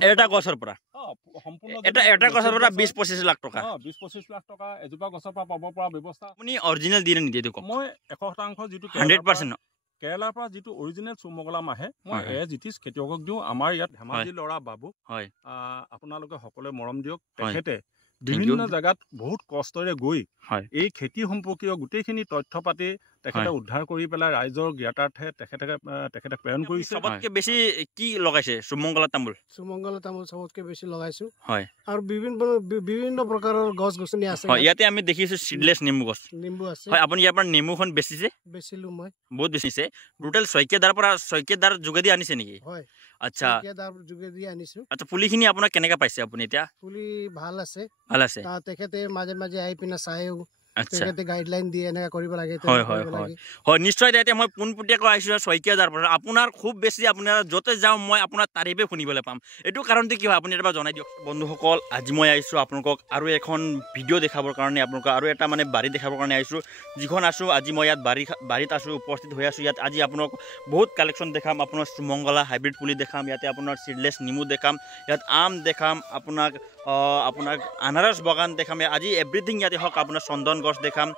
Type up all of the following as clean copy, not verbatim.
এটা গছৰ পৰা সম্পূৰ্ণ এটা গছৰ পৰা 20-25 লাখ টকা 20-25 লাখ টকা এজোপা গছৰ পৰা পাব পৰা ব্যৱস্থা আপুনি অৰিজিনেল দিয়ে নিদিয়ে এইটো মই 100% যিটো 100% কেৰেলাৰ পৰা যিটো অৰিজিনেল চুমগলাম আহে মই জিটিছ খেতিয়কক দিওঁ আমাৰ ইয়াত ধেমাজি ল'ৰা বাবু হয় আপোনালোকে সকলোৱে মৰম দিয়ক তেখেতে বিভিন্ন জায়গাত বহুত কষ্টৰে গৈ এই খেতি সম্পৰ্কীয় গোটেইখিনি তথ্য পাতি তেখেতে উদ্ধাৰ কৰি পেলাই ৰাইজৰ জ্ঞাতাৰ্থে তেখেতে প্ৰেৰণ কৰিছে সবতকে বেছি কি লগাইছে সুমংগলা তামোল সবতকে বেছি লগাইছো হয় আৰু বিভিন্ন প্ৰকাৰৰ গছ গছনি আছে হয় ইয়াতে আমি দেখিছো সিডলেছ নেমু গছ নিম্বু আছে হয় আপুনি ইয়াৰ পৰা নেমুখন বেচিলো মই বহুত বেচিছে টোটাল ছয়কেদাৰ যোগেদি আনিছে নেকি হয় আচ্ছা ছয়কেদাৰ যোগেদি আনিছো আচ্ছা পুলিখিনি আপোনাক কেনেকা পাইছে আপুনি এতিয়া পুলি ভাল আছে তেখেতে মাজে মাজে আহি পিনা চাইও আচ্ছা তেখেতে গাইডলাইন দিয়ে এনেকা কৰিব লাগে হয় নিশ্চয় এতিয়া মই পোনপটীয়াকৈ আহিছোঁ ছয়কেদাৰ পৰা আপোনাৰ খুব বেছি আপোনাৰ য'তে যাওঁ মই আপোনাৰ তাৰিফে শুনিবলৈ পাম এইটো কাৰণতে কি হয় আপুনি এবাৰ জনাই দিয়ক বন্ধুসকল আজি মই আহিছোঁ আপোনালোকক আৰু এখন ভিডিঅ' দেখাবৰ কাৰণে আপোনালোকক আৰু এটা মানে বাৰী দেখাবৰ কাৰণে আহিছোঁ যিখন আছোঁ আজি মই ইয়াত বাৰীত আছোঁ উপস্থিত হৈ আছোঁ ইয়াত আজি আপোনাক বহুত কালেকশ্যন দেখাম আপোনাৰ সুমংগলা হাইব্ৰিড পুলি দেখাম ইয়াতে আপোনাৰ সিডলেছ নেমু দেখাম ইয়াত আম দেখাম আপোনাক আনাৰস বাগান দেখাম আজি এভৰিথিং ইয়াতে হওক আপোনাৰ চন্দন গছ দেখাম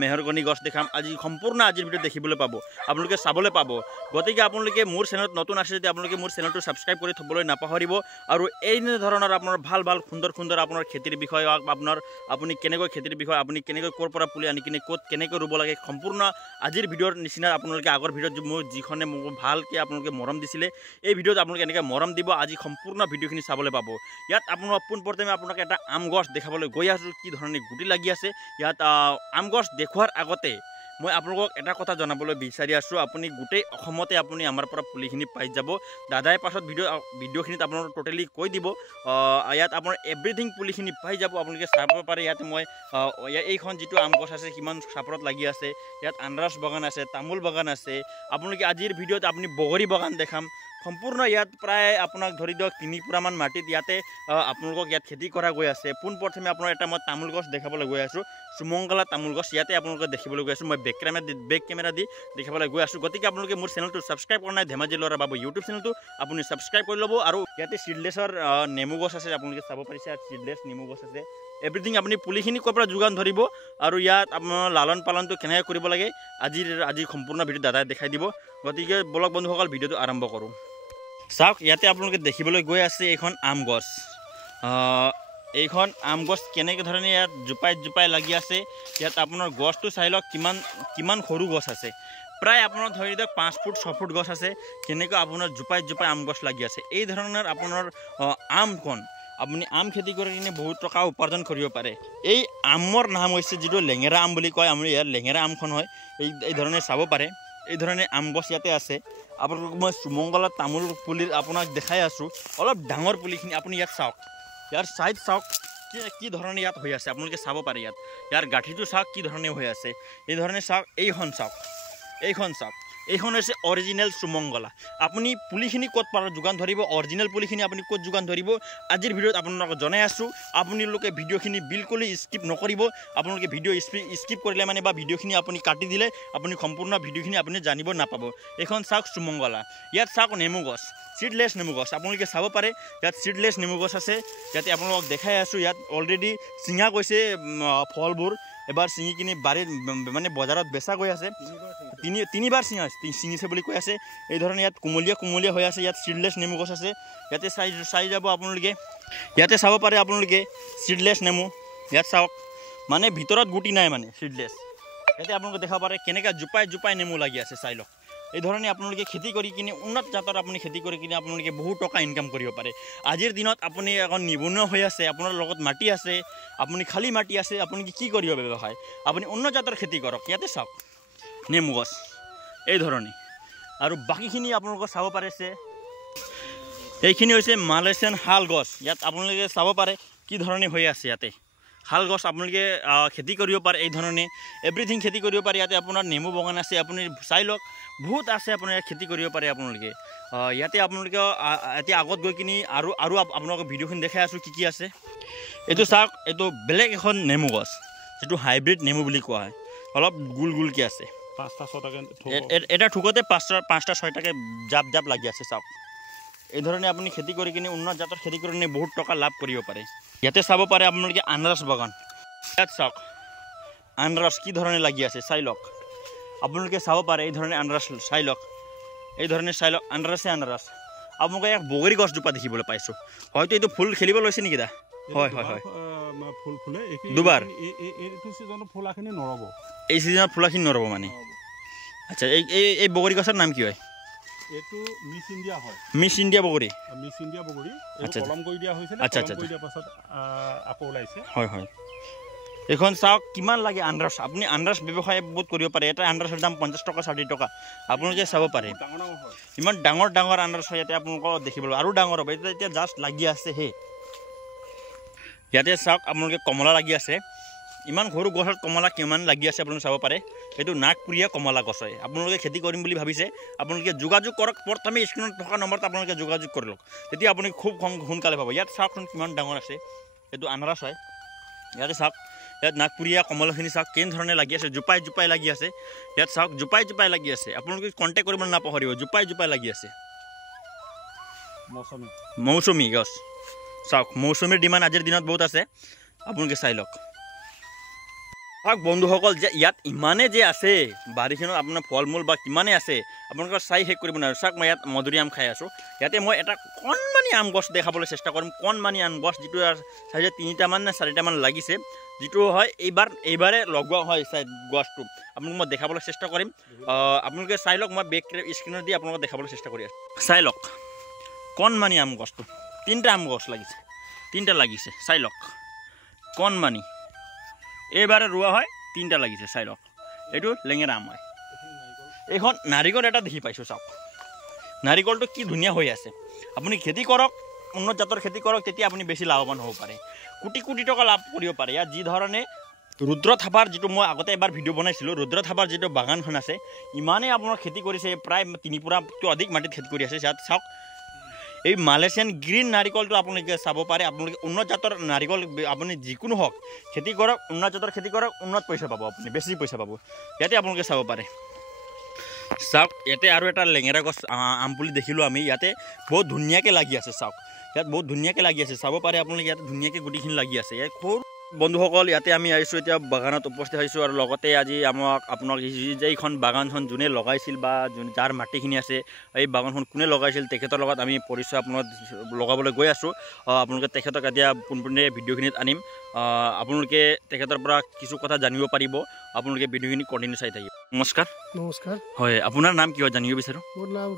মেহৰগনি গছ দেখাম আজি সম্পূৰ্ণ আজিৰ ভিডিঅ' দেখিবলৈ পাব আপোনালোকে চাবলৈ পাব গতিকে আপোনালোকে মোৰ চেনেলত নতুন আছে যদি আপোনালোকে মোৰ চেনেলটো ছাবস্ক্ৰাইব কৰি থ'বলৈ নাপাহৰিব আৰু এই ধৰণৰ আপোনাৰ ভাল সুন্দৰ আপোনাৰ খেতিৰ বিষয়ে হওক আপুনি কেনেকৈ খেতিৰ বিষয়ে আপুনি কেনেকৈ ক'ৰ পৰা পুলি আনি কিনে ক'ত কেনেকৈ ৰুব লাগে সম্পূৰ্ণ আজিৰ ভিডিঅ'ৰ নিচিনা আপোনালোকে আগৰ ভিডিঅ'ত মোৰ যিখনে মোক ভালকৈ আপোনালোকে মৰম দিছিলে এই ভিডিঅ'ত আপোনালোকে এনেকৈ মৰম দিব আজি সম্পূৰ্ণ ভিডিঅ'খিনি চাবলৈ পাব ইয়াত আপোনালোক পোনপ্ৰথমে আপোনাক এটা আম গছ দেখাবলৈ গৈ আছোঁ কি ধৰণে গুটি লাগি আছে ইয়াত আম গছ দেখুৱাৰ আগতে মই আপোনালোকক এটা কথা জনাবলৈ বিচাৰি আছোঁ আপুনি গোটেই অসমতে আপুনি আমাৰ পৰা পুলিখিনি পাই যাব দাদাই পাছত ভিডিঅ'খিনিত আপোনালোকক টোটেলি কৈ দিব ইয়াত আপোনাৰ এভৰিথিং পুলিখিনি পাই যাব আপোনালোকে চাব পাৰে ইয়াতে মই এইখন যিটো আম গছ আছে কিমান চাপৰত লাগি আছে ইয়াত আনাৰস বাগান আছে তামোল বাগান আছে আপোনালোকে আজিৰ ভিডিঅ'ত আপুনি বগৰী বাগান দেখাম সম্পূৰ্ণ ইয়াত প্ৰায় আপোনাক ধৰি দিয়ক 3 পুৰামান মাটিত ইয়াতে আপোনালোকক ইয়াত খেতি কৰা গৈ আছে পোনপ্ৰথমে আপোনাৰ এটা মই তামোল গছ দেখাবলৈ গৈ আছোঁ সুমংগলা তামোল গছ ইয়াতে আপোনালোকে দেখিবলৈ গৈ আছোঁ মই বেক কেমেৰা দি দেখাবলৈ গৈ আছোঁ গতিকে আপোনালোকে মোৰ চেনেলটো ছাবস্ক্ৰাইব কৰা নাই ধেমাজি ল'ৰা বাবু ইউটিউব চেনেলটো আপুনি ছাবস্ক্ৰাইব কৰি ল'ব আৰু ইয়াতে সিডলেছৰ নেমু গছ আছে আপোনালোকে চাব পাৰিছে ইয়াত সিডলেছ নেমু গছ আছে এভৰিথিং আপুনি পুলিখিনি ক'ৰ পৰা যোগান ধৰিব আৰু ইয়াত আপোনাৰ লালন পালনটো কেনেকৈ কৰিব লাগে আজি সম্পূৰ্ণ ভিডিঅ' দাদাই দেখাই দিব গতিকে বলক বন্ধুসকল ভিডিঅ'টো আৰম্ভ কৰোঁ চাওক ইয়াতে আপোনালোকে দেখিবলৈ গৈ আছে এইখন আম গছ এইখন আম গছ কেনেকৈ ধৰণে ইয়াত জোপাই লাগি আছে ইয়াত আপোনাৰ গছটো চাই লওক কিমান সৰু গছ আছে প্ৰায় আপোনাৰ ধৰি দিয়ক 5 ফুট 6 ফুট গছ আছে কেনেকৈ আপোনাৰ জোপাই আম গছ লাগি আছে এই ধৰণৰ আপোনাৰ আমখন আপুনি আম খেতি কৰি কিনে বহুত টকা উপাৰ্জন কৰিব পাৰে এই আমৰ নাম হৈছে যিটো লেঙেৰা আম বুলি কয় আমাৰ ইয়াত লেঙেৰা আমখন হয় এই ধৰণে চাব পাৰে এই ধৰণে আম গছ ইয়াতে আছে আপোনালোকক মই সুমংগলা তামোল পুলি আপোনাক দেখাই আছোঁ অলপ ডাঙৰ পুলিখিনি আপুনি ইয়াত চাওক ইয়াৰ ছাইজ চাওক কি ধৰণে ইয়াত হৈ আছে আপোনালোকে চাব পাৰে ইয়াৰ গাঁঠিটো চাওক কি ধৰণে হৈ আছে এই ধৰণে চাওক এইখন চাওক এইখন হৈছে অৰিজিনেল সুমংগলা আপুনি পুলিখিনি ক'ত পাৰ যোগান ধৰিব অৰিজিনেল পুলিখিনি আপুনি ক'ত যোগান ধৰিব আজিৰ ভিডিঅ'ত আপোনালোকক জনাই আছোঁ আপোনালোকে ভিডিঅ'খিনি বিলকুল স্কিপ নকৰিব আপোনালোকে ভিডিঅ' স্কিপ কৰিলে মানে বা ভিডিঅ'খিনি আপুনি কাটি দিলে আপুনি সম্পূৰ্ণ ভিডিঅ'খিনি আপুনি জানিব নাপাব এইখন চাওক সুমংগলা ইয়াত চাওক নেমু গছ সিডলেছ নেমু গছ আপোনালোকে চাব পাৰে ইয়াত সিডলেছ নেমু গছ আছে ইয়াতে আপোনালোকক দেখাই আছোঁ ইয়াত অলৰেডি ছিঙা গৈছে ফলবোৰ এবাৰ ছিঙি কিনি বাৰীত মানে বজাৰত বেচা গৈ আছে তিনিবাৰ ছিঙিছে বুলি কৈ আছে এই ধৰণে ইয়াত কুমলীয়া হৈ আছে ইয়াত সিডলেছ নেমু গছ আছে ইয়াতে চাই যাব আপোনালোকে ইয়াতে চাব পাৰে আপোনালোকে সিডলেছ নেমু ইয়াত চাওক মানে ভিতৰত গুটি নাই মানে সিডলেছ ইয়াতে আপোনালোকে দেখাব পাৰে কেনেকৈ জোপাই নেমু লাগি আছে চাই লওক এই ধৰণে আপোনালোকে খেতি কৰি কিনে উন্নত জাতৰ আপুনি খেতি কৰি কিনে আপোনালোকে বহুত টকা ইনকাম কৰিব পাৰে আজিৰ দিনত আপুনি এখন নিবনুৱা হৈ আছে আপোনাৰ লগত মাটি আছে আপুনি খালী মাটি আছে আপুনি কি কৰিব ব্যৱসায় আপুনি উন্নত জাতৰ খেতি কৰক ইয়াতে চাওক নেমু গছ এই ধৰণে আৰু বাকীখিনি আপোনালোকে চাব পাৰিছে এইখিনি হৈছে মালয়েছিয়ান শাল গছ ইয়াত আপোনালোকে চাব পাৰে কি ধৰণে হৈ আছে ইয়াতে শাল গছ আপোনালোকে খেতি কৰিব পাৰে এই ধৰণে এভৰিথিং খেতি কৰিব পাৰে ইয়াতে আপোনাৰ নেমু বাগান আছে আপুনি চাই লওক বহুত আছে আপোনাৰ খেতি কৰিব পাৰে আপোনালোকে ইয়াতে আপোনালোকে এতিয়া আগত গৈ কিনি আৰু আপোনালোকক ভিডিঅ'খিনি দেখাই আছোঁ কি আছে এইটো চাওক এইটো বেলেগ এখন নেমু গছ যিটো হাইব্ৰিড নেমু বুলি কোৱা হয় অলপ গোলকৈ আছে 5টা 6টাকে এটা ঠুকতে 5টা 6টাকে জাপ লাগি আছে চাওক এই ধৰণে আপুনি খেতি কৰি কিনে উন্নত জাতৰ খেতি কৰি কিনে বহুত টকা লাভ কৰিব পাৰে ইয়াতে চাব পাৰে আপোনালোকে আনাৰস বাগান ইয়াত চাওক আনাৰস কি ধৰণে লাগি আছে চাই লওক আপোনালোকে চাব পাৰে এই ধৰণে আনাৰস চাই লওক এই ধৰণে চাই লওক আনাৰসে আনাৰস আপোনালোকে এক বগৰী গছজোপা দেখিবলৈ পাইছোঁ হয়তো এইটো ফুল খেলিব লৈছে নেকি দা হয় হয় হয় ফুল ফুলে দুবাৰ এইটো ছিজনত ফুলাখিনি নৰব এই ছিজনত ফুলাখিনি নৰব মানে আচ্ছা এই বগৰী গছৰ নাম কি হয় এইটো মিছ ইণ্ডিয়া হয় মিছ ইণ্ডিয়া বগৰী এইটো কলম কৰি দিয়া হৈছিল আচ্ছা আচ্ছা কৰি দিয়া পাছত আকৌ ওলাইছে হয় হয় এখন চাওক কিমান লাগে আনাৰস আপুনি আনাৰস ব্যৱসায় বহুত কৰিব পাৰে এটা আনাৰসৰ দাম 50 টকা 60 টকা আপোনালোকে চাব পাৰে ইমান ডাঙৰ ডাঙৰ আনাৰস ইয়াতে আপোনালোকক দেখিবলৈ আৰু ডাঙৰ হ'ব এইটো এতিয়া জাষ্ট লাগি আছে হে ইয়াতে চাওক আপোনালোকে কমলা লাগি আছে ইমান সৰু গছত কমলা কিমান লাগি আছে আপোনালোকে চাব পাৰে এইটো নাগপুৰীয়া কমলা গছ হয় আপোনালোকে খেতি কৰিম বুলি ভাবিছে আপোনালোকে যোগাযোগ কৰক প্ৰথমে স্ক্ৰীনত থকা নম্বৰত আপোনালোকে যোগাযোগ কৰি লওক তেতিয়া আপুনি খুব সোনকালে পাব ইয়াত চাওকচোন কিমান ডাঙৰ আছে এইটো আনাৰস হয় ইয়াতে চাওক ইয়াত নাগপুৰীয়া কমলাখিনি চাওক কেনেধৰণে লাগি আছে জোপাই জোপাই লাগি আছে ইয়াত চাওক জোপাই জোপাই লাগি আছে আপোনালোকে কণ্টেক্ট কৰিবলৈ নাপাহৰিব জোপাই জোপাই লাগি আছে মৌচুমী গছ চাওক মৌচুমীৰ ডিমাণ্ড আজিৰ দিনত বহুত আছে আপোনালোকে চাই লওক চাওক বন্ধুসকল যে ইয়াত ইমানে যে আছে বাৰীখনত আপোনাৰ ফল মূল বা কিমানে আছে আপোনালোকৰ চাই শেষ কৰিব নোৱাৰোঁ চাওক মই ইয়াত মধুৰি আম খাই আছোঁ ইয়াতে মই এটা কণমানি আম গছ দেখাবলৈ চেষ্টা কৰিম কণমানি আম গছ যিটো চাইজে 3টামান নে 4টামান লাগিছে যিটো হয় এইবাৰে লগোৱা হয় গছটো আপোনালোক মই দেখাবলৈ চেষ্টা কৰিম আপোনালোকে চাই লওক মই বেক স্ক্ৰীনত দি আপোনালোকক দেখাবলৈ চেষ্টা কৰি আছোঁ চাই লওক কণমানি আম গছটো 3টা আম গছ লাগিছে 3টা লাগিছে চাই লওক কণমানি এইবাৰে ৰোৱা হয় 3টা লাগিছে চাই লওক এইটো লেঙেৰা আম হয় এইখন নাৰিকল এটা দেখি পাইছোঁ চাওক নাৰিকলটো কি ধুনীয়া হৈ আছে আপুনি খেতি কৰক উন্নত জাতৰ খেতি কৰক তেতিয়া আপুনি বেছি লাভৱান হ'ব পাৰে কোটি কোটি টকা লাভ কৰিব পাৰে ইয়াত যি ধৰণে ৰুদ্ৰ থাপাৰ যিটো মই আগতে এবাৰ ভিডিঅ' বনাইছিলোঁ ৰুদ্ৰ থাপাৰ যিটো বাগানখন আছে ইমানেই আপোনাৰ খেতি কৰিছে প্ৰায় 3 পুৰাতকৈ অধিক মাটিত খেতি কৰি আছে ইয়াত চাওক এই মালয়েছিয়ান গ্ৰীণ নাৰিকলটো আপোনালোকে চাব পাৰে আপোনালোকে উন্নত জাতৰ নাৰিকল আপুনি যিকোনো হওক খেতি কৰক উন্নত জাতৰ খেতি কৰক উন্নত পইচা পাব আপুনি বেছি পইচা পাব ইয়াতে আপোনালোকে চাব পাৰে চাওক ইয়াতে আৰু এটা লেঙেৰা গছ আম পুলি দেখিলোঁ আমি ইয়াতে বহুত ধুনীয়াকৈ লাগি আছে চাওক ইয়াত বহুত ধুনীয়াকৈ লাগি আছে চাব পাৰে আপোনালোকে ইয়াতে ধুনীয়াকৈ গুটিখিনি লাগি আছে ইয়াত সৰু বন্ধুসকল ইয়াতে আমি আহিছোঁ এতিয়া বাগানত উপস্থিত হৈছোঁ আৰু লগতে আজি আপোনাক এইখন বাগানখন যোনে লগাইছিল বা যাৰ মাটিখিনি আছে এই বাগানখন কোনে লগাইছিল তেখেতৰ লগত আমি পৰিচয় আপোনাক লগাবলৈ গৈ আছোঁ আপোনালোকে তেখেতক এতিয়া পোনপোনে ভিডিঅ'খিনিত আনিম আপোনালোকে তেখেতৰ পৰা কিছু কথা জানিব পাৰিব আপোনালোকে ভিডিঅ'খিনি কণ্টিনিউ চাই থাকিব নমস্কাৰ নমস্কাৰ হয় আপোনাৰ নাম কি হয় জানিব বিচাৰোঁ মোৰ নাম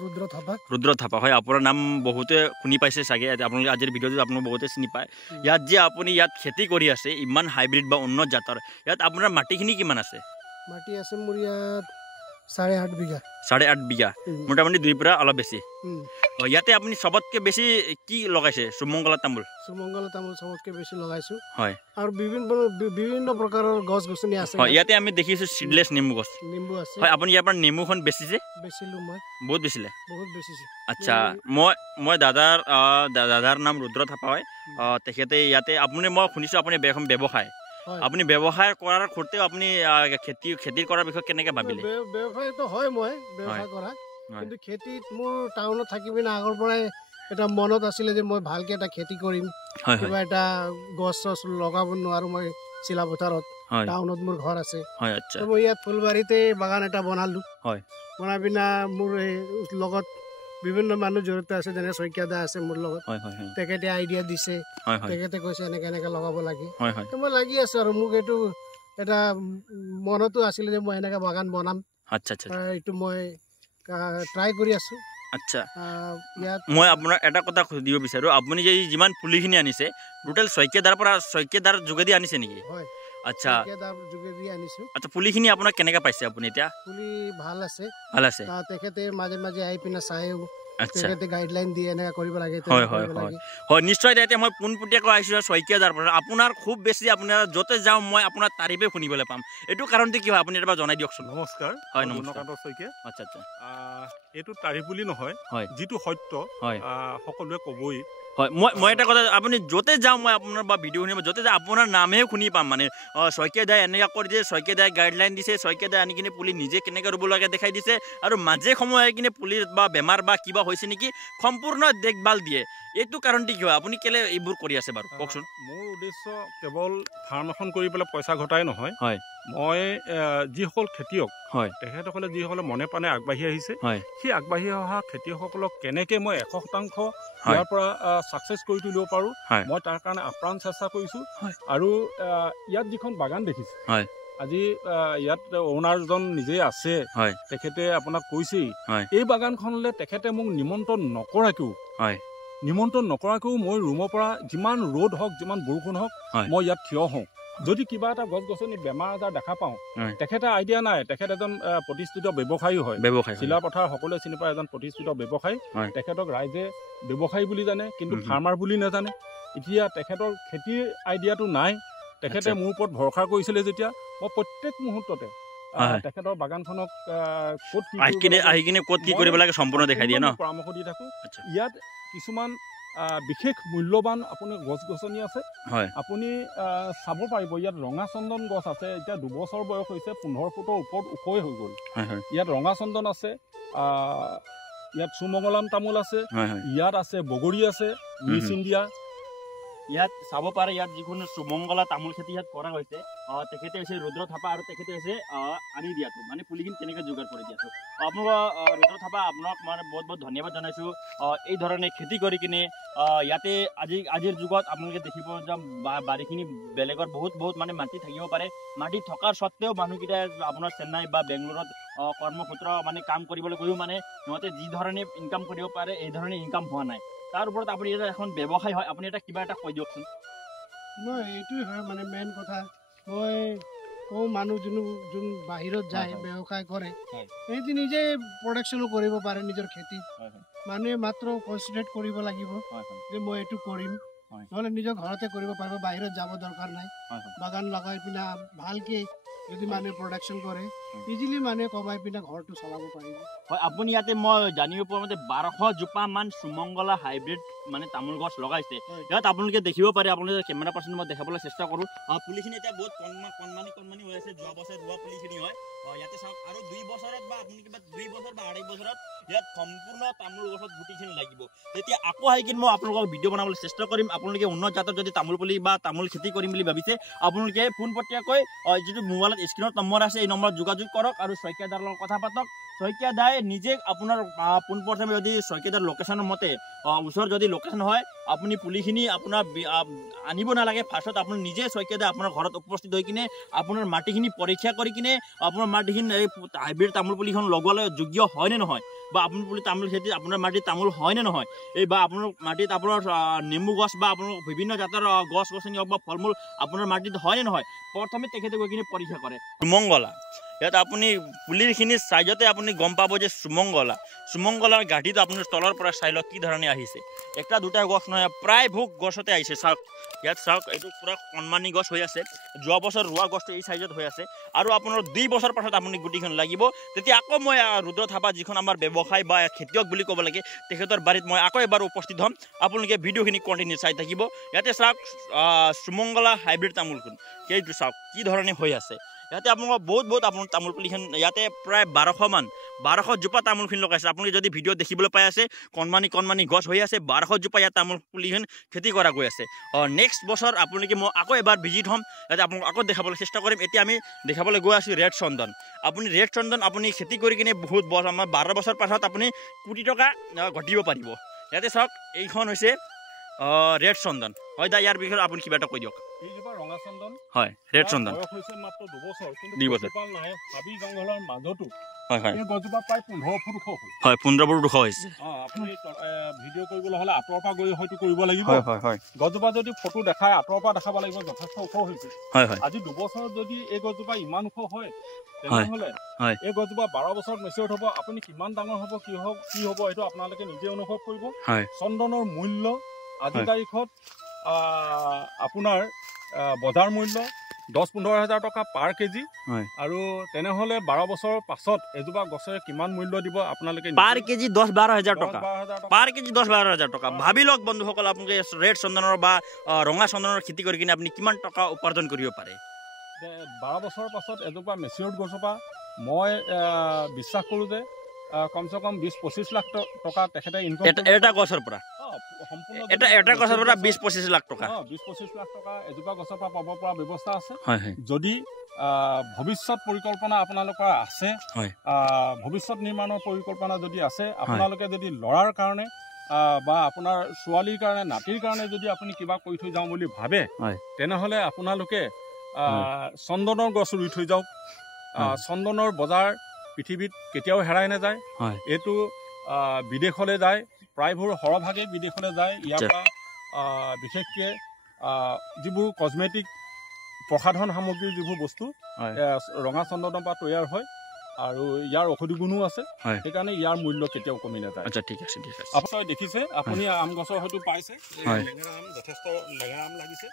ৰুদ্ৰ থাপা হয় আপোনাৰ নাম বহুতে শুনি পাইছে চাগে আপোনালোকে আজিৰ ভিডিঅ'টোত আপোনালোক বহুতে চিনি পায় ইয়াত যে আপুনি ইয়াত খেতি কৰি আছে ইমান হাইব্ৰিড বা উন্নত জাতৰ ইয়াত আপোনাৰ মাটিখিনি কিমান আছে মাটি আছে মোৰ ইয়াত 8.5 বিঘা 8.5 বিঘা মোটামুটি 2 পৰা অলপ বেছি ইয়াতে আপুনি সবতকৈ বেছি কি লগাইছে সুমংগলা তামোল সবতকৈ বেছি লগাইছোঁ হয় আৰু বিভিন্ন প্ৰকাৰৰ গছ গছনি আছে হয় ইয়াতে আমি দেখিছোঁ সিডলেছ নেমু গছ আছে হয় আপুনি ইয়াৰ পৰা নেমুখন বেচিছে বেচিলোঁ মই বহুত বেচিলে আচ্ছা মই দাদাৰ নাম ৰুদ্ৰ থাপা হয় তেখেতে ইয়াতে আপুনি মই শুনিছোঁ আপুনি এখন ব্যৱসায় আপুনি ব্যৱসায় কৰাৰ সৈতেও আপুনি খেতি কৰাৰ বিষয়ে কেনেকৈ ভাবিলে ব্যৱসায়টো হয় মই ব্যৱসায় কৰা কিন্তু খেতিত মোৰ টাউনত থাকি পিনে আগৰ পৰাই এটা মনত আছিলে যে মই ভালকৈ এটা খেতি কৰিম কিবা এটা গছ চছ লগাব নোৱাৰোঁ মই চিলাপথাৰত টাউনত মোৰ ঘৰ আছে মই ইয়াত ফুলবাৰীতে বাগান এটা বনালোঁ বনাই পিনে মোৰ এই লগত বিভিন্ন মানুহ জড়িত আছে যেনে শইকীয়া দা আছে মোৰ লগত তেখেতে আইডিয়া দিছে তেখেতে কৈছে এনেকৈ এনেকৈ লগাব লাগে মই লাগি আছোঁ আৰু মোক এইটো এটা মনতো আছিলে যে মই এনেকৈ বাগান বনাম এইটো মই ট্ৰাই কৰি আছোঁ আচ্ছা মই আপোনাৰ এটা কথা সুধিব বিচাৰোঁ আপুনি যে যিমান পুলিখিনি আনিছে টোটেল শইকীয়াদাৰ যোগেদি আনিছে নেকি আচ্ছা আচ্ছা পুলিখিনি আপোনাক কেনেকৈ পাইছে আপুনি এতিয়া পুলি ভাল আছে তেখেতে মাজে মাজে আহি পিনে চায়ো তেখেতে গাইডলাইন দিয়ে এনেকৈ কৰিব লাগে হয় নিশ্চয় এতিয়া মই পোনপটীয়াকৈ আহিছোঁ শইকীয়াদাৰ পৰা আপোনাৰ খুব বেছি আপোনাৰ য'তে যাওঁ মই আপোনাৰ তাৰিফে শুনিবলৈ পাম এইটো কাৰণটো কি হয় আপুনি এবাৰ জনাই দিয়কচোন নমস্কাৰ হয় নমস্কাৰ শইকীয়া আচ্ছা আচ্ছা এইটো তাৰিফ বুলি নহয়, যিটো সত্য সকলোৱে ক'বই। হয়, মই এটা কথা, আপুনি য'তে যাওঁ মই আপোনাৰ বা ভিডিঅ' শুনিব, য'তে যাওঁ আপোনাৰ নামহে শুনি পাম। মানে শইকীয়া দাই এনেকুৱা কৰি দিছে, শইকীয়া দাই গাইডলাইন দিছে, শইকীয়া দাই আনি কিনে পুলি নিজে কেনেকৈ ৰুব লাগে দেখাই দিছে, আৰু মাজে সময়ে আহি কিনে পুলিৰ বা বেমাৰ বা কিবা হৈছে নেকি সম্পূৰ্ণ দেখভাল দিয়ে। এইটো কাৰণটো কি হয়, আপুনি কেলে এইবোৰ কৰি আছে বাৰু কওকচোন? মোৰ উদ্দেশ্য কেৱল ফাৰ্ম এখন কৰি পেলাই পইচা ঘটাই নহয়। মই যিসকল খেতিয়ক, তেখেতসকলে যিসকলে মনে প্ৰাণে আগবাঢ়ি আহিছে, সেই আগবাঢ়ি অহা খেতিয়কসকলক কেনেকৈ মই 100% ইয়াৰ পৰা ছাকচেছ কৰি তুলিব পাৰোঁ, মই তাৰ কাৰণে আপ্ৰাণ চেষ্টা কৰিছোঁ। আৰু ইয়াত যিখন বাগান দেখিছে, আজি ইয়াত অ'নাৰজন নিজে আছে, তেখেতে আপোনাক কৈছেই। এই বাগানখনলৈ তেখেতে মোক নিমন্ত্ৰণ নকৰাকৈও মই ৰুমৰ পৰা যিমান ৰ'দ হওক, যিমান বৰষুণ হওক, মই ইয়াত থিয় হওঁ। যদি কিবা এটা গছ গছনি বেমাৰ আজাৰ দেখা পাওঁ, তেখেতে আইডিয়া নাই, তেখেত এজন প্ৰতিষ্ঠিত ব্যৱসায়ী হয়, চিলাপথাৰ সকলোৱে চিনি পায়, এজন প্ৰতিষ্ঠিত ব্যৱসায়ী। তেখেতক ৰাইজে ব্যৱসায়ী বুলি জানে, কিন্তু ফাৰ্মাৰ বুলি নাজানে। এতিয়া তেখেতৰ খেতিৰ আইডিয়াটো নাই। তেখেতে মোৰ ওপৰত ভৰসা কৰিছিলে যেতিয়া, মই প্ৰত্যেক মুহূৰ্ততে তেখেতৰ বাগানখনক ক'ত কি কৰিব লাগে সম্পূৰ্ণ দেখাই দিয়ে, পৰামৰ্শ দি থাকোঁ। ইয়াত কিছুমান বিশেষ মূল্যৱান আপুনি গছ গছনি আছে, আপুনি চাব পাৰিব। ইয়াত ৰঙা চন্দন গছ আছে, এতিয়া 2 বছৰ বয়স হৈছে, 15 ফুটৰ ওপৰত ওখই হৈ গ'ল। ইয়াত ৰঙা চন্দন আছে, ইয়াত সুমংগলাম তামোল আছে, ইয়াত আছে বগৰী আছে, মিছ ইণ্ডিয়া। ইয়াত চাব পাৰে, ইয়াত যিকোনো সুমংগলা তামোল খেতি ইয়াত কৰা হৈছে। তেখেতে হৈছে ৰুদ্ৰ থাপা, আৰু তেখেতে হৈছে আনি দিয়াটো, মানে পুলিখিনি কেনেকৈ যোগাৰ কৰি দিয়াটো। আপোনালোকৰ ৰুদ্ৰ থাপা, আপোনাক মানে বহুত বহুত ধন্যবাদ জনাইছোঁ। এই ধৰণে খেতি কৰি কিনে ইয়াতে আজিৰ যুগত আপোনালোকে দেখিব যাম, বাৰীখিনি বেলেগৰ বহুত মানে মাটি থাকিব পাৰে, মাটি থকাৰ স্বত্তেও মানুহকেইটাই আপোনাৰ চেন্নাই বা বেংগলোৰত কৰ্মসূত্ৰ মানে কাম কৰিবলৈ গৈও মানে সিহঁতে যি ধৰণে ইনকাম কৰিব পাৰে, এই ধৰণে ইনকাম হোৱা নাই। তাৰ ওপৰত আপুনি এটা এখন ব্যৱসায় হয়, আপুনি এটা কিবা এটা কৈ দিয়কচোন। মই এইটোৱে হয় মানে মেইন কথা, মই কওঁ মানুহ যোন বাহিৰত যায় ব্যৱসায় কৰে, সিহঁতি নিজে প্ৰডাকশ্যনো কৰিব পাৰে নিজৰ খেতিত। মানুহে মাত্ৰ কনচেনট্ৰেট কৰিব লাগিব যে মই এইটো কৰিম, নহ'লে নিজৰ ঘৰতে কৰিব পাৰিব, বাহিৰত যাব দৰকাৰ নাই। বাগান লগাই পিনে ভালকৈ যদি মানুহে প্ৰডাকশ্যন কৰে, ইজিলি মানুহে কমাই পিনে ঘৰটো চলাব পাৰিব। হয়, আপুনি ইয়াতে মই জানিব পৰা মতে 1200 জোপা মান সুমংগলা হাইব্ৰিড মানে তামোল গছ লগাইছে। ইয়াত আপোনালোকে দেখিব পাৰে, আপোনালোকে কেমেৰা পাৰ্চন মই দেখাবলৈ চেষ্টা কৰোঁ। পুলিখিনি এতিয়া বহুত কণমানি হৈ আছে, যোৱা বছৰ ৰোৱা পুলিখিনি হয়। ইয়াতে চাওক, আৰু 2 বছৰত বা আপুনি কিবা 2 বছৰ বা 2.5 বছৰত ইয়াত সম্পূৰ্ণ তামোল গছত গুটিখিনি লাগিব। তেতিয়া আকৌ আহি কিনে মই আপোনালোকক ভিডিঅ' বনাবলৈ চেষ্টা কৰিম। আপোনালোকে উন্নত জাতৰ যদি তামোল পুলি বা তামোল খেতি কৰিম বুলি ভাবিছে, আপোনালোকে পোনপটীয়াকৈ যিটো মোবাইলত স্ক্ৰীনত নম্বৰ আছে, এই নম্বৰত যোগাযোগ কৰক আৰু শইকীয়া দাৰ লগত কথা পাতক। শইকীয়া দাই নিজে আপোনাৰ পোনপ্ৰথমে যদি শইকীয়া দাৰ লোকেশ্যনৰ মতে ওচৰত যদি লোকেশ্যন হয়, আপুনি পুলিখিনি আপোনাৰ আনিব নালাগে। ফাৰ্ষ্টত আপুনি নিজে শইকীয়া দাই আপোনাৰ ঘৰত উপস্থিত হৈ কিনে আপোনাৰ মাটিখিনি পৰীক্ষা কৰি কিনে আপোনাৰ মাটিখিনি এই হাইব্ৰিড তামোল পুলিখন লগোৱালৈ যোগ্য হয় নে নহয়, বা আপোনাৰ পুলি তামোল খেতি আপোনাৰ মাটিত তামোল হয় নে নহয়, এই বা আপোনাৰ মাটিত আপোনাৰ নেমু গছ বা আপোনাৰ বিভিন্ন জাতৰ গছ গছনি হওক বা ফল মূল আপোনাৰ মাটিত হয় নে নহয়, প্ৰথমে তেখেতে গৈ কিনে পৰীক্ষা কৰে। সুমংগলা ইয়াত আপুনি পুলিখিনি চাইজতে আপুনি গম পাব যে সুমংগলাৰ গাঁঠিটো আপুনি তলৰ পৰা চাই লওক কি ধৰণে আহিছে। একটা দুটা গছ নহয়, প্ৰায়ভাগ গছতে আহিছে। চাওক ইয়াত চাওক, এইটো পুৰা কণমানি গছ হৈ আছে, যোৱা বছৰ ৰোৱা গছটো এই চাইজত হৈ আছে। আৰু আপোনাৰ 2 বছৰ পাছত আপুনি গুটিখন লাগিব। তেতিয়া আকৌ মই ৰুদ্ৰ থাপা, যিখন আমাৰ ব্যৱসায় বা খেতিয়ক বুলি ক'ব লাগে, তেখেতৰ বাৰীত মই আকৌ এবাৰ উপস্থিত হ'ম। আপোনালোকে ভিডিঅ'খিনি কণ্টিনিউ চাই থাকিব। ইয়াতে চাওক সুমংগলা হাইব্ৰিড তামোলখন, সেইটো চাওক কি ধৰণে হৈ আছে। ইয়াতে আপোনালোকৰ বহুত আপোনাৰ তামোল পুলিখন ইয়াতে প্ৰায় 1200 জোপা তামোলখিনি লগাইছে। আপুনি যদি ভিডিঅ' দেখিবলৈ পাই আছে, কণমানি গছ হৈ আছে, 1200 জোপা ইয়াত তামোল পুলিখন খেতি কৰা গৈ আছে। নেক্সট বছৰ আপোনালোকে মই আকৌ এবাৰ ভিজিট হ'ম, ইয়াতে আপোনালোক আকৌ দেখাবলৈ চেষ্টা কৰিম। এতিয়া আমি দেখাবলৈ গৈ আছোঁ ৰেড চন্দন। আপুনি ৰেড চন্দন আপুনি খেতি কৰি কিনে বহুত আমাৰ 12 বছৰ পাছত আপুনি কোটি টকা ঘটিব পাৰিব। ইয়াতে চাওক, এইখন হৈছে ৰেড চন্দন। হয় দা, ইয়াৰ বিষয়ে আপুনি কিবা এটা কৈ দিয়ক। এইজোপা ৰঙা চন্দন হয়, ৰেড চন্দন হৈছে মাত্ৰ 2 বছৰ, কিন্তু 2 বছৰ নাই হাবি জংঘলৰ মাজতো। হয়, এই গছজোপা প্ৰায় 15 ফুট ওখ হয়, 15 ফুট ওখ হৈছে। আপুনি ভিডিঅ' কৰিবলৈ হ'লে আঁতৰৰ পৰা গৈ হয়তো কৰিব লাগিব। গছজোপা যদি ফটো দেখায় আঁতৰৰ পৰা দেখাব লাগিব, যথেষ্ট ওখ হৈছে। আজি 2 বছৰত যদি এই গছজোপা ইমান ওখ হয়, তেনেহ'লে এই গছজোপা 12 বছৰত মেচিয়ৰ হ'ব। আপুনি কিমান ডাঙৰ হ'ব, কি হ'ব এইটো আপোনালোকে নিজে অনুভৱ কৰিব। চন্দনৰ মূল্য আজিৰ তাৰিখত আপোনাৰ বজাৰ মূল্য 10-15 হাজাৰ টকা পাৰ কেজি আৰু তেনেহ'লে 12 বছৰৰ পাছত এজোপা গছে কিমান মূল্য দিব আপোনালোকে পাৰ কেজি 10-12 হাজাৰ টকা পাৰ কেজি 10-12 হাজাৰ টকা ভাবি লওক বন্ধুসকল আপোনালোকে ৰেড চন্দনৰ বা ৰঙা চন্দনৰ খেতি কৰি কিনে আপুনি কিমান টকা উপাৰ্জন কৰিব পাৰে 12 বছৰৰ পাছত এজোপা মেচিয়ৰ্ড গছৰ পৰা মই বিশ্বাস কৰোঁ যে কমচে কম 20-25 লাখ টকা তেখেতে ইনকম এটা গছৰ পৰা এটা গছৰ পৰা 20-25 লাখ টকা 20-25 লাখ টকা এজোপা গছৰ পৰা পাব পৰা ব্যৱস্থা আছে যদি ভৱিষ্যত পৰিকল্পনা আপোনালোকৰ আছে ভৱিষ্যত নিৰ্মাণৰ পৰিকল্পনা যদি আছে আপোনালোকে যদি ল'ৰাৰ কাৰণে বা আপোনাৰ ছোৱালীৰ কাৰণে নাতিৰ কাৰণে যদি আপুনি কিবা কৰি থৈ যাওঁ বুলি ভাবে তেনেহ'লে আপোনালোকে চন্দনৰ গছ ৰুই থৈ যাওক চন্দনৰ বজাৰ পৃথিৱীত কেতিয়াও হেৰাই নাযায় এইটো বিদেশলৈ যায় প্ৰায়বোৰ সৰহভাগেই বিদেশলৈ যায় ইয়াৰ পৰা বিশেষকৈ যিবোৰ কসমেটিক প্ৰসাধন সামগ্ৰীৰ যিবোৰ বস্তু ৰঙা চন্দনৰ পৰা তৈয়াৰ হয় আৰু ইয়াৰ ঔষধি গুণো আছে সেইকাৰণে ইয়াৰ মূল্য কেতিয়াও কমি নাযায় ঠিক আছে আপুনি দেখিছে আপুনি আম গছৰ হয়তো পাইছে লেঙেৰা আম যথেষ্ট লেঙেৰা আম লাগিছে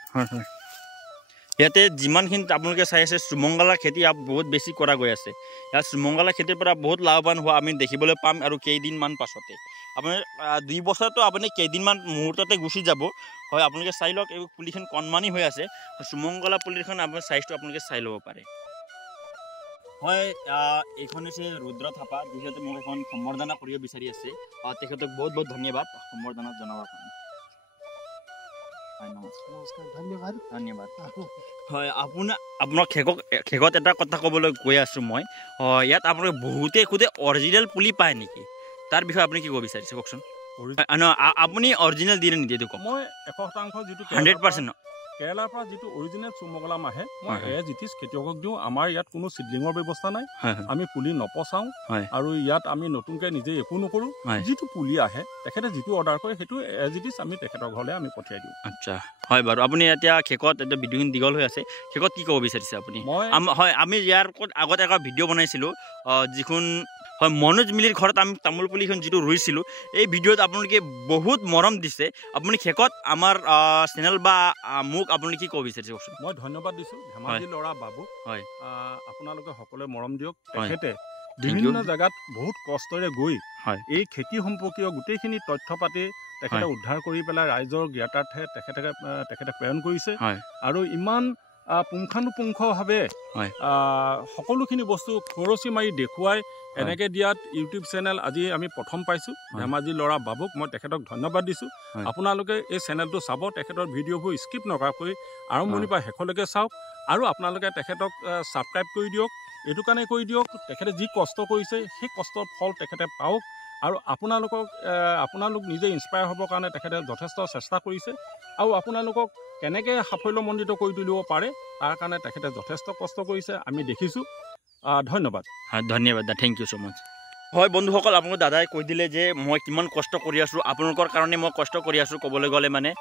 ইয়াতে যিমানখিনি আপোনালোকে চাই আছে সুমংগলা খেতি বহুত বেছি কৰা গৈ আছে ইয়াত সুমংগলা খেতিৰ পৰা বহুত লাভৱান হোৱা আমি দেখিবলৈ পাম আৰু কেইদিনমান পাছতে আপুনি 2 বছৰতো আপুনি কেইদিনমান মুহূৰ্ততে গুচি যাব হয় আপোনালোকে চাই লওক এই পুলিখন কণমানি হৈ আছে সুমংগলা পুলিখন আপোনাৰ চাইজটো আপোনালোকে চাই ল'ব পাৰে হয় এইখন হৈছে ৰুদ্ৰ থাপা যিহেতু মোক এখন সম্বৰ্ধনা কৰিব বিচাৰি আছে তেখেতক বহুত বহুত ধন্যবাদ সম্বৰ্ধনা জনাবৰ কাৰণে ধন্যবাদ হয় আপোনাক শেষত এটা কথা ক'বলৈ গৈ আছোঁ মই ইয়াত আপোনালোকে বহুতে সোধে অৰিজিনেল পুলি পায় নেকি তাৰ বিষয়ে আপুনি কি ক'ব বিচাৰিছে কওকচোন আপুনি অৰিজিনেল দিয়ে নিদিয়ে এইটো কওক মই 100% যিটো 100% কেৰেলাৰ পৰা যিটো অৰিজিনেল চুমগলাম আহে মই এজিটিছ খেতিয়কক দিওঁ আমাৰ ইয়াত কোনো চিডলিঙৰ ব্যৱস্থা নাই আমি পুলি নপচাওঁ আৰু ইয়াত আমি নতুনকৈ নিজে একো নকৰোঁ যিটো পুলি আহে তেখেতে যিটো অৰ্ডাৰ কৰে সেইটো এজিটিছ আমি তেখেতৰ ঘৰলৈ আমি পঠিয়াই দিওঁ আচ্ছা হয় বাৰু আপুনি এতিয়া শেষত এতিয়া ভিডিঅ'খিনি দীঘল হৈ আছে শেষত কি ক'ব বিচাৰিছে আপুনি হয় আমি ইয়াৰ আগতে এটা ভিডিঅ' বনাইছিলোঁ যিখন হয় মনোজ মিলিৰ ঘৰত আমি তামোল পুলিখন যিটো ৰুইছিলোঁ এই ভিডিঅ'ত আপোনালোকে বহুত মৰম দিছে আপুনি শেষত আমাৰ চেনেল বা মোক আপুনি কি ক'ব বিচাৰিছে কওকচোন মই ধন্যবাদ দিছোঁ ধেমাজি ল'ৰা বাবুক হয় আপোনালোকে সকলোৱে মৰম দিয়ক তেখেতে বিভিন্ন জেগাত বহুত কষ্টৰে গৈ এই খেতি সম্পৰ্কীয় গোটেইখিনি তথ্য পাতি তেখেতে উদ্ধাৰ কৰি পেলাই ৰাইজৰ জ্ঞাতাৰ্থে তেখেতে প্ৰেৰণ কৰিছে আৰু ইমান পুংখানুপুংখভাৱে সকলোখিনি বস্তু খৰচি মাৰি দেখুৱাই এনেকৈ দিয়াত ইউটিউব চেনেল আজি আমি প্ৰথম পাইছোঁ ধেমাজি ল'ৰা বাবুক মই তেখেতক ধন্যবাদ দিছোঁ আপোনালোকে এই চেনেলটো চাব তেখেতৰ ভিডিঅ'বোৰ স্কিপ নকৰাকৈ আৰম্ভণিৰ পৰা শেষলৈকে চাওক আৰু আপোনালোকে তেখেতক ছাবস্ক্ৰাইব কৰি দিয়ক এইটো কাৰণে কৰি দিয়ক তেখেতে যি কষ্ট কৰিছে সেই কষ্টৰ ফল তেখেতে পাওক আৰু আপোনালোক নিজে ইনস্পায়াৰ হ'বৰ কাৰণে তেখেতে যথেষ্ট চেষ্টা কৰিছে আৰু আপোনালোকক কেনেকৈ সাফল্যমণ্ডিত কৰি তুলিব পাৰে তাৰ কাৰণে তেখেতে যথেষ্ট কষ্ট কৰিছে আমি দেখিছোঁ ধন্যবাদ ধন্যবাদ থেংক ইউ ছ' মাছ হয় বন্ধুসকল আপোনালোক দাদাই কৈ দিলে যে মই কিমান কষ্ট কৰি আছোঁ আপোনালোকৰ কাৰণে মই কষ্ট কৰি আছোঁ ক'বলৈ গ'লে মানে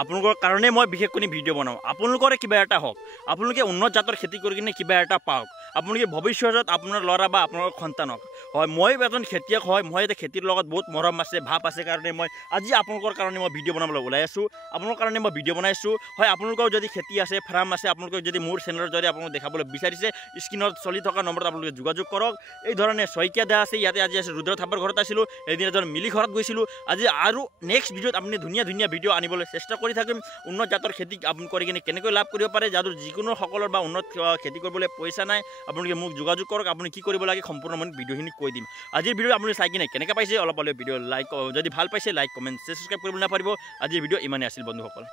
আপোনালোকৰ কাৰণে মই বিশেষ কৰি ভিডিঅ' বনাওঁ আপোনালোকৰে কিবা এটা হওক আপোনালোকে উন্নত জাতৰ খেতি কৰি কিনে কিবা এটা পাওক আপোনালোকে ভৱিষ্যতত আপোনাৰ ল'ৰা বা আপোনালোকৰ সন্তানক হয় মই এজন খেতিয়ক হয় মই এতিয়া খেতিৰ লগত বহুত মৰম আছে ভাৱ আছে কাৰণে মই আজি আপোনালোকৰ কাৰণে মই ভিডিঅ' বনাবলৈ ওলাই আছোঁ আপোনালোকৰ কাৰণে মই ভিডিঅ' বনাইছোঁ হয় আপোনালোকৰ যদি খেতি আছে ফাৰ্ম আছে আপোনালোকে যদি মোৰ চেনেলত যদি আপোনালোকে দেখাবলৈ বিচাৰিছে স্ক্ৰীনত চলি থকা নম্বৰত আপোনালোকে যোগাযোগ কৰক এই ধৰণে শইকীয়া দা আছে ইয়াতে আজি আছে ৰুদ্ৰ থাপাৰ ঘৰত আছিলোঁ এদিন এজন মিলি ঘৰত গৈছিলোঁ আজি আৰু নেক্সট ভিডিঅ'ত আপুনি ধুনীয়া ধুনীয়া ভিডিঅ' আনিবলৈ চেষ্টা কৰি থাকিম উন্নত জাতৰ খেতি আপুনি কৰি কিনে কেনেকৈ লাভ কৰিব পাৰে যাৰ যিকোনো সকলৰ বা উন্নত খেতি কৰিবলৈ পইচা নাই আপোনালোকে মোক যোগাযোগ কৰক আপুনি কি কৰিব লাগে সম্পূৰ্ণ মই ভিডিঅ'খিনি কৈ দিম আজিৰ ভিডিঅ' আপুনি চাই কিনে কেনেকৈ পাইছে অলপ হ'লেও ভিডিঅ' লাইক যদি ভাল পাইছে লাইক কমেণ্ট ছাবস্ক্ৰাইব কৰিবলৈ নাপাহৰিব আজিৰ ভিডিঅ' ইমানেই আছিল বন্ধুসকল